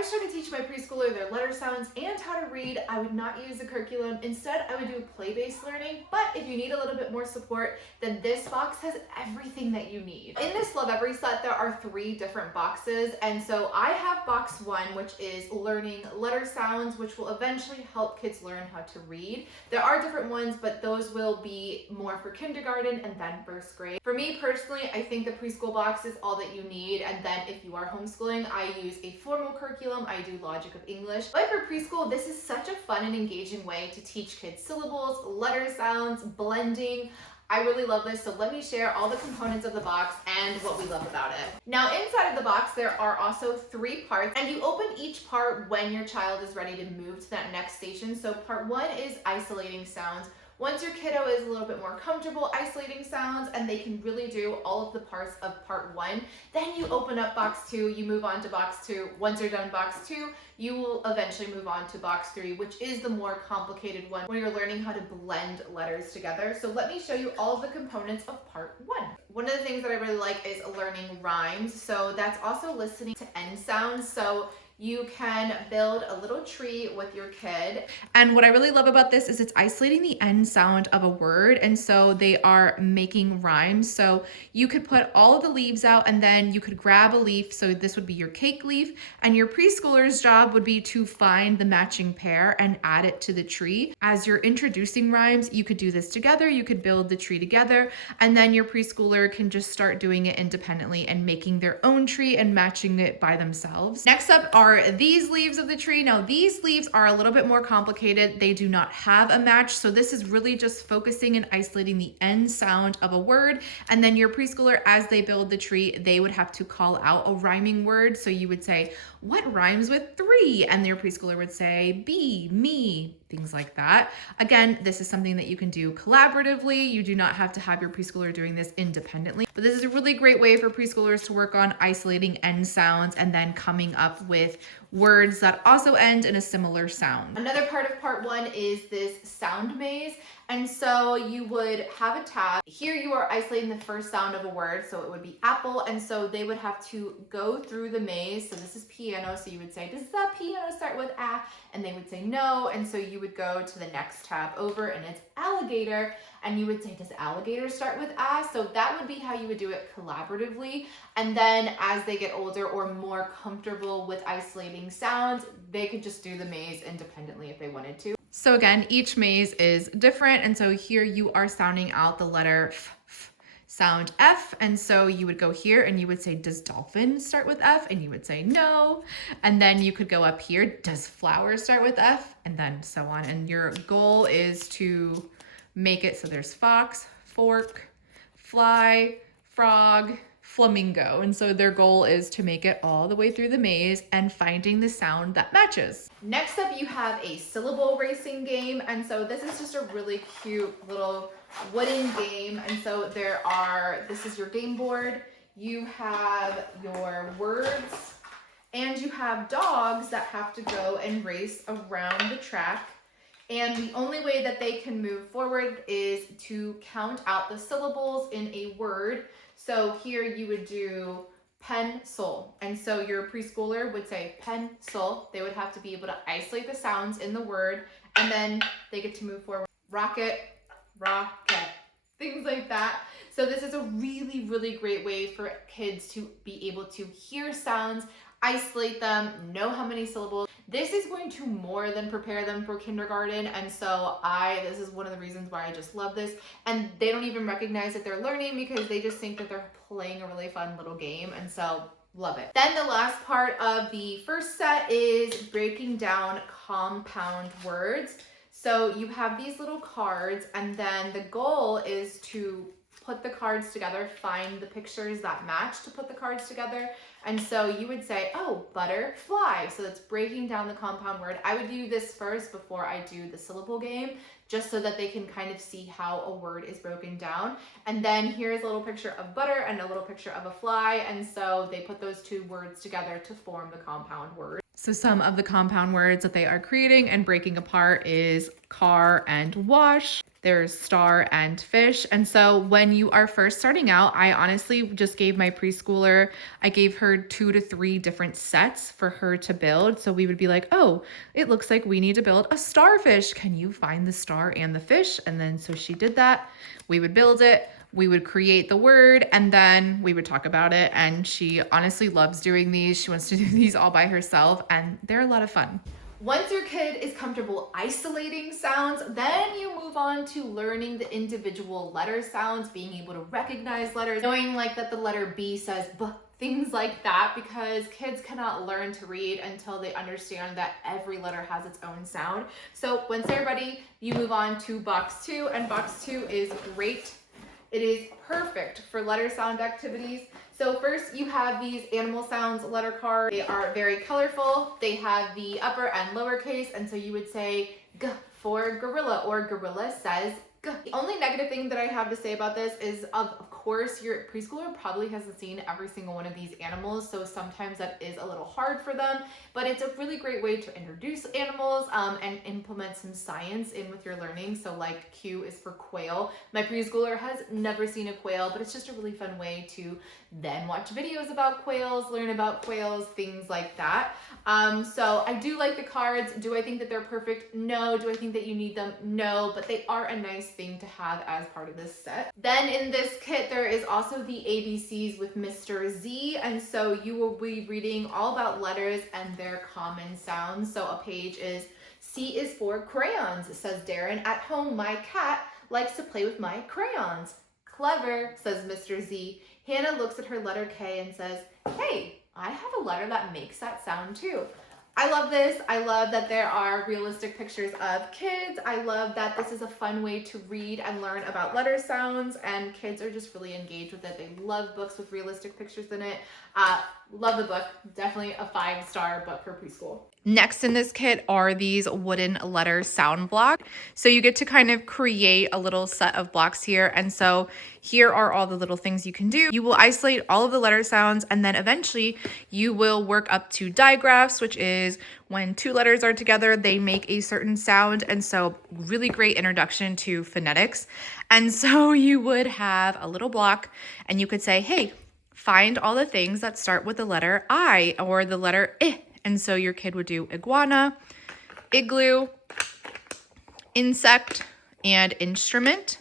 was trying to teach my preschooler their letter sounds and how to read, I would not use the curriculum. Instead, I would do play-based learning. But if you need a little bit more support, then this box has everything that you need. In this Lovevery set, there are 3 different boxes. And so I have box 1, which is learning letter sounds, which will eventually help kids learn how to read. There are different ones, but those will be more for kindergarten and then first grade. For me personally, I think the preschool box is all that you need. And then if you are homeschooling, I use a formal curriculum. I do logic of English. But for preschool, this is such a fun and engaging way to teach kids syllables, letter sounds, blending. I really love this, so let me share all the components of the box and what we love about it. Now inside of the box, there are also 3 parts, and you open each part when your child is ready to move to that next station. So part 1 is isolating sounds. Once your kiddo is a little bit more comfortable isolating sounds and they can really do all of the parts of part 1, then you open up box 2, you move on to box 2. Once you're done box 2, you will eventually move on to box 3, which is the more complicated one when you're learning how to blend letters together. So let me show you all of the components of part 1. One of the things that I really like is learning rhymes. So that's also listening to end sounds. So you can build a little tree with your kid. And what I really love about this is it's isolating the end sound of a word. And so they are making rhymes. So you could put all of the leaves out and then you could grab a leaf. So this would be your cake leaf. And your preschooler's job would be to find the matching pair and add it to the tree. As you're introducing rhymes, you could do this together. You could build the tree together. And then your preschooler can just start doing it independently and making their own tree and matching it by themselves. Next up are these leaves of the tree. Now these leaves are a little bit more complicated. They do not have a match. So this is really just focusing and isolating the end sound of a word. And then your preschooler, as they build the tree, they would have to call out a rhyming word. So you would say, what rhymes with 3? And your preschooler would say, be, me, things like that. Again, this is something that you can do collaboratively. You do not have to have your preschooler doing this independently. But this is a really great way for preschoolers to work on isolating end sounds and then coming up with words that also end in a similar sound. Another part of part 1 is this sound maze. And so you would have a tab. Here you are isolating the first sound of a word. So it would be apple. And so they would have to go through the maze. So this is piano. So you would say, does the piano start with a? And they would say no. And so you would go to the next tab over and it's alligator. And you would say, does alligator start with a? So that would be how you would do it collaboratively. And then as they get older or more comfortable with isolating sounds, they could just do the maze independently if they wanted to. So again, each maze is different. And so here you are sounding out the letter f, sound F. And so you would go here and you would say, does dolphin start with F? And you would say no. And then you could go up here, does flower start with F? And then so on. And your goal is to make it so there's fox, fork, fly, frog, flamingo. And so their goal is to make it all the way through the maze and finding the sound that matches. Next up, you have a syllable racing game. And so this is just a really cute little wooden game. And so this is your game board. You have your words and you have dogs that have to go and race around the track. And the only way that they can move forward is to count out the syllables in a word. So here you would do pencil. And so your preschooler would say pencil. They would have to be able to isolate the sounds in the word. And then they get to move forward. Rocket, rocket, things like that. So this is a really, really great way for kids to be able to hear sounds, isolate them, know how many syllables. This is going to more than prepare them for kindergarten. And so this is one of the reasons why I just love this. And they don't even recognize that they're learning because they just think that they're playing a really fun little game. And so love it. Then the last part of the first set is breaking down compound words. So you have these little cards and then the goal is to put the cards together, find the pictures that match to put the cards together. And so you would say, oh, butterfly. So that's breaking down the compound word. I would do this first before I do the syllable game, just so that they can kind of see how a word is broken down. And then here's a little picture of butter and a little picture of a fly. And so they put those 2 words together to form the compound word. So some of the compound words that they are creating and breaking apart is car and wash, there's star and fish. And so when you are first starting out, I honestly just gave my preschooler, I gave her 2 to 3 different sets for her to build. So we would be like, oh, it looks like we need to build a starfish. Can you find the star and the fish? And then so she did that. We would build it. We would create the word and then we would talk about it. And she honestly loves doing these. She wants to do these all by herself and they're a lot of fun. Once your kid is comfortable isolating sounds, then you move on to learning the individual letter sounds, being able to recognize letters, knowing like that the letter B says B, things like that, because kids cannot learn to read until they understand that every letter has its own sound. So once they're ready, you move on to box 2, and box 2 is great. It is perfect for letter sound activities. So first you have these animal sounds letter cards. They are very colorful. They have the upper and lower case, and so you would say G for gorilla, or gorilla says G. The only negative thing that I have to say about this is of course your preschooler probably hasn't seen every single one of these animals, so sometimes that is a little hard for them, but it's a really great way to introduce animals and implement some science in with your learning. So like Q is for quail. My preschooler has never seen a quail, but it's just a really fun way to then watch videos about quails, learn about quails, things like that. So I do like the cards. Do I think that they're perfect? No. Do I think that you need them? No, but they are a nice thing to have as part of this set. Then in this kit, there is also the ABCs with Mr. Z, and so you will be reading all about letters and their common sounds. So a page is C is for crayons, says Darren. At home, my cat likes to play with my crayons. Clever, says Mr. Z. Hannah looks at her letter K and says, hey, I have a letter that makes that sound too. I love this. I love that there are realistic pictures of kids. I love that this is a fun way to read and learn about letter sounds, and kids are just really engaged with it. They love books with realistic pictures in it. Love the book. Definitely a 5-star book for preschool. Next in this kit are these wooden letter sound blocks. So you get to kind of create a little set of blocks here. And so here are all the little things you can do. You will isolate all of the letter sounds, and then eventually you will work up to digraphs, which is when 2 letters are together, they make a certain sound. And so really great introduction to phonetics. And so you would have a little block and you could say, hey, find all the things that start with the letter I or the letter I. And so your kid would do iguana, igloo, insect, and instrument.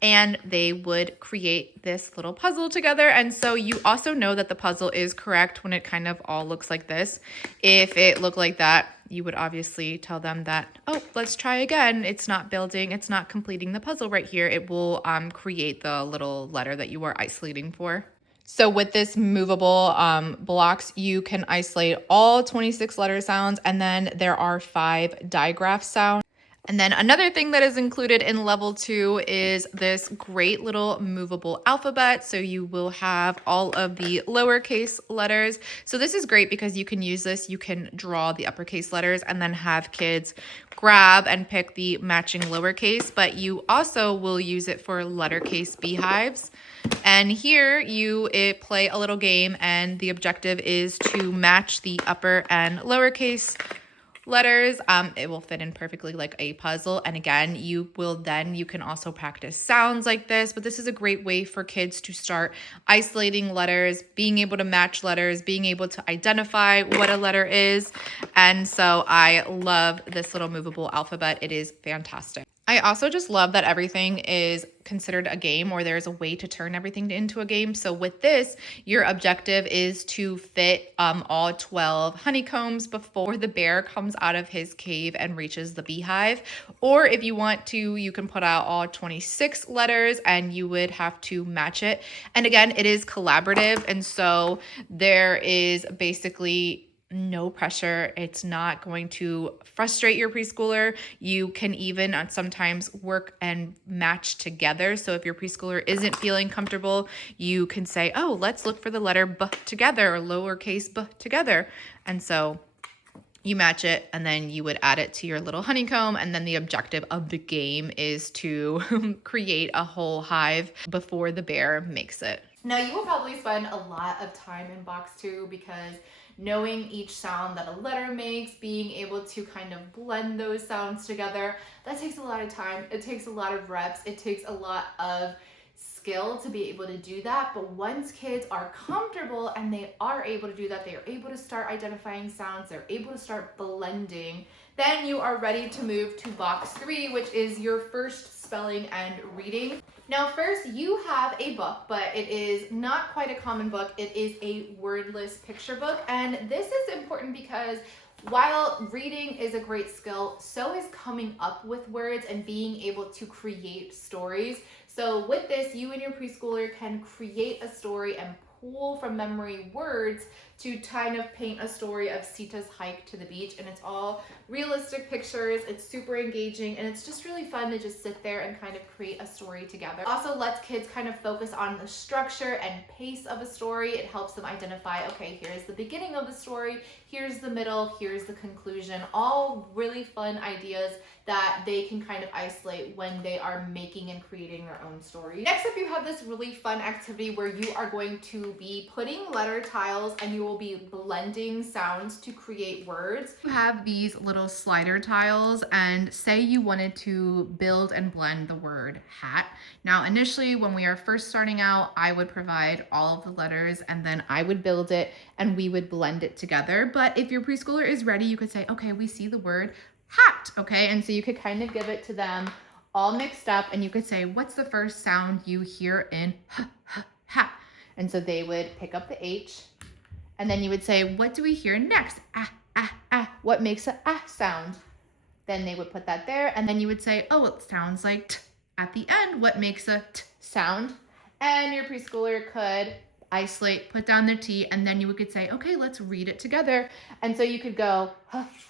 And they would create this little puzzle together. And so you also know that the puzzle is correct when it kind of all looks like this. If it looked like that, you would obviously tell them that, oh, let's try again. It's not building, it's not completing the puzzle right here. It will create the little letter that you are isolating for. So with this movable blocks, you can isolate all 26 letter sounds, and then there are 5 digraph sounds. And then another thing that is included in level 2 is this great little movable alphabet. So you will have all of the lowercase letters. So this is great because you can use this. You can draw the uppercase letters and then have kids grab and pick the matching lowercase, but you also will use it for lettercase beehives. And here you play a little game, and the objective is to match the upper and lowercase letters. It will fit in perfectly like a puzzle. And again, you can also practice sounds like this, but this is a great way for kids to start isolating letters, being able to match letters, being able to identify what a letter is. And so I love this little movable alphabet. It is fantastic. I also just love that everything is considered a game, or there's a way to turn everything into a game. So with this, your objective is to fit all 12 honeycombs before the bear comes out of his cave and reaches the beehive. Or if you want to, you can put out all 26 letters and you would have to match it. And again, it is collaborative. And so there is basically no pressure. It's not going to frustrate your preschooler. You can even sometimes work and match together. So if your preschooler isn't feeling comfortable, you can say, oh, let's look for the letter B together, or lowercase b together. And so you match it, and then you would add it to your little honeycomb. And then the objective of the game is to create a whole hive before the bear makes it. Now, you will probably spend a lot of time in box 2 because knowing each sound that a letter makes, being able to kind of blend those sounds together. That takes a lot of time. It takes a lot of reps. It takes a lot of skill to be able to do that. But once kids are comfortable and they are able to do that, they are able to start identifying sounds, they're able to start blending, then you are ready to move to box 3, which is your first spelling and reading. Now first, you have a book, but it is not quite a common book. It is a wordless picture book, and this is important because while reading is a great skill, so is coming up with words and being able to create stories. So with this, you and your preschooler can create a story and pull from memory words to kind of paint a story of Sita's hike to the beach, and it's all realistic pictures. It's super engaging, and it's just really fun to just sit there and kind of create a story together. Also lets kids kind of focus on the structure and pace of a story. It helps them identify, okay, here's the beginning of the story, here's the middle, here's the conclusion. All really fun ideas that they can kind of isolate when they are making and creating their own story. Next up, you have this really fun activity where you are going to be putting letter tiles and you will be blending sounds to create words. You have these little slider tiles, and say you wanted to build and blend the word hat. Now initially, when we are first starting out, I would provide all of the letters and then I would build it and we would blend it together. But if your preschooler is ready, you could say, okay, we see the word hat, okay? And so you could kind of give it to them all mixed up, and you could say, what's the first sound you hear in hat? And so they would pick up the H, and then you would say, what do we hear next? What makes a sound? Then they would put that there, and then you would say, oh, it sounds like t at the end. What makes a t sound? And your preschooler could isolate, put down the T, and then you could say, okay, let's read it together. And so you could go,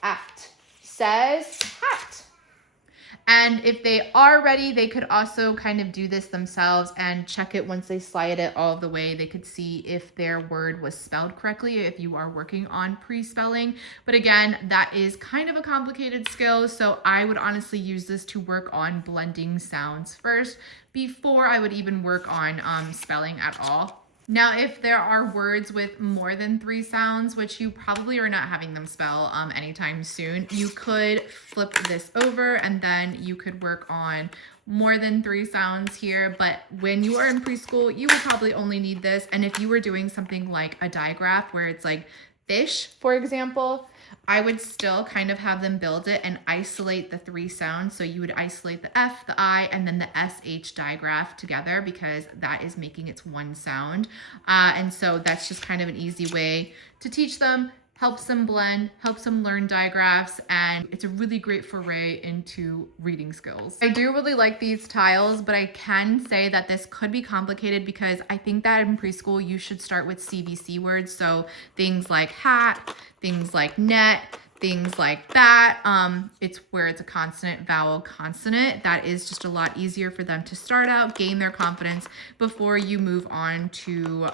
at, says hat. And if they are ready, they could also kind of do this themselves and check it once they slide it all the way. They could see if their word was spelled correctly if you are working on pre-spelling. But again, that is kind of a complicated skill, so I would honestly use this to work on blending sounds first before I would even work on spelling at all. Now, if there are words with more than 3 sounds, which you probably are not having them spell anytime soon, you could flip this over and then you could work on more than 3 sounds here. But when you are in preschool, you would probably only need this. And if you were doing something like a digraph where it's like fish, for example, I would still kind of have them build it and isolate the 3 sounds. So you would isolate the F, the I, and then the SH digraph together because that is making its one sound. And so that's just kind of an easy way to teach them, helps them blend, helps them learn digraphs, and it's a really great foray into reading skills. I do really like these tiles, but I can say that this could be complicated because I think that in preschool you should start with CVC words. So things like hat, things like net, things like that. It's where it's a consonant, vowel, consonant. That is just a lot easier for them to start out, gain their confidence before you move on to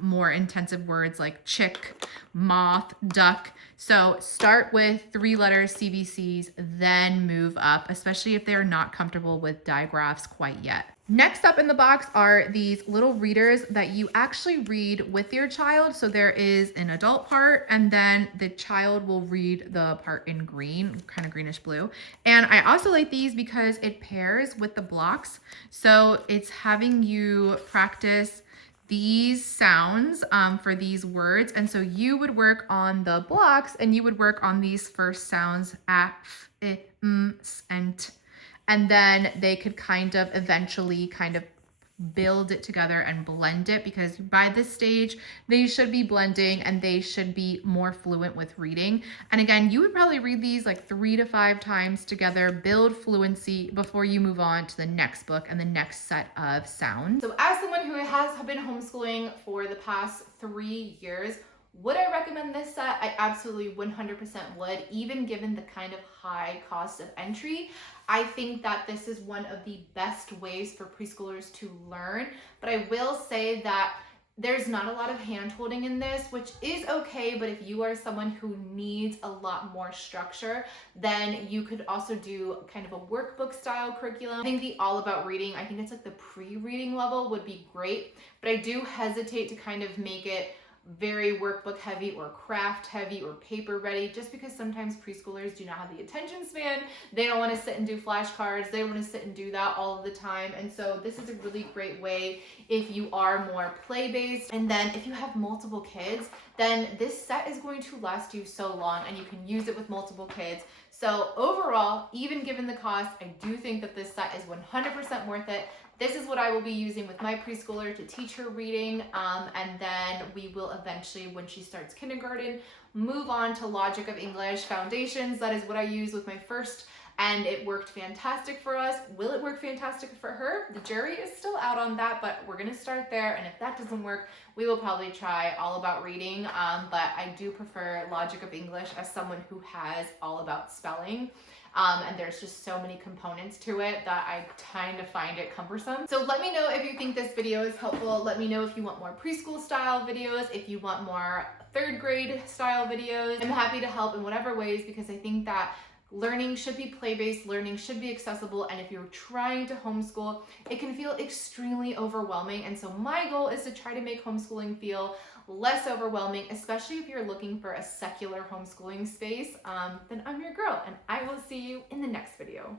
more intensive words like chick, moth, duck. So start with 3 letters CVCs, then move up, especially if they're not comfortable with digraphs quite yet. Next up in the box are these little readers that you actually read with your child. So there is an adult part, and then the child will read the part in green, kind of greenish blue. And I also like these because it pairs with the blocks. So it's having you practice these sounds for these words. And so you would work on the blocks and you would work on these first sounds, a, f, I, s, and t. And then they could kind of eventually kind of build it together and blend it, because by this stage they should be blending and they should be more fluent with reading. And again, you would probably read these like 3 to 5 times together, build fluency before you move on to the next book and the next set of sounds. So as someone who has been homeschooling for the past 3 years, would I recommend this set? I absolutely 100% would, even given the kind of high cost of entry. I think that this is one of the best ways for preschoolers to learn, but I will say that there's not a lot of hand holding in this, which is okay, but if you are someone who needs a lot more structure, then you could also do kind of a workbook style curriculum. I think the All About Reading, I think it's like the pre-reading level would be great, but I do hesitate to kind of make it very workbook heavy or craft heavy or paper ready, just because sometimes preschoolers do not have the attention span. They don't want to sit and do flashcards. They don't want to sit and do that all of the time. And so this is a really great way if you are more play-based. And then if you have multiple kids, then this set is going to last you so long and you can use it with multiple kids. So overall, even given the cost, I do think that this set is 100% worth it. This is what I will be using with my preschooler to teach her reading, and then we will eventually, when she starts kindergarten, move on to Logic of English Foundations. That is what I use with my first, and it worked fantastic for us. Will it work fantastic for her? The jury is still out on that, but we're gonna start there, and if that doesn't work, we will probably try All About Reading, but I do prefer Logic of English as someone who has All About Spelling. And there's just so many components to it that I kind of find it cumbersome. So let me know if you think this video is helpful. Let me know if you want more preschool style videos, if you want more 3rd grade style videos. I'm happy to help in whatever ways, because I think that learning should be play-based, learning should be accessible, and if you're trying to homeschool, it can feel extremely overwhelming. And so my goal is to try to make homeschooling feel less overwhelming, especially if you're looking for a secular homeschooling space. Then I'm your girl, and I will see you in the next video.